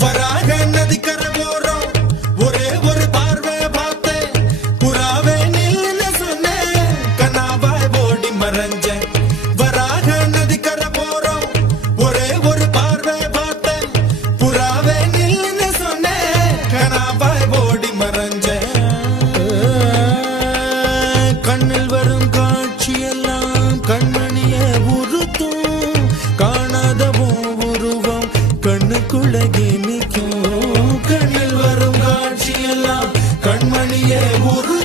வராக நதிக்கரை போறோம் ஒரே ஒரு பார்வை பார்த்தேன் புறாவே நில்லுன்னு சொன்னேன் கனாவாய் ஓடி மறைஞ்சேன் வராக நதிக்கரை போறோம் ஒரே ஒரு பார்வை பார்த்தேன் புறாவே நில்லுன்னு சொன்னேன் கனாவாய் ஓடி மறைஞ்சேன் கண்ணில் வரும் காட்சியெல்லாம் கண்மணிய உறுத்தும் காணாதவோ உருவம் கண்ணுக்குள்ளகி நிற்கும் கண்ணில் வரும் காட்சியெல்லாம் கண்மணியே உரு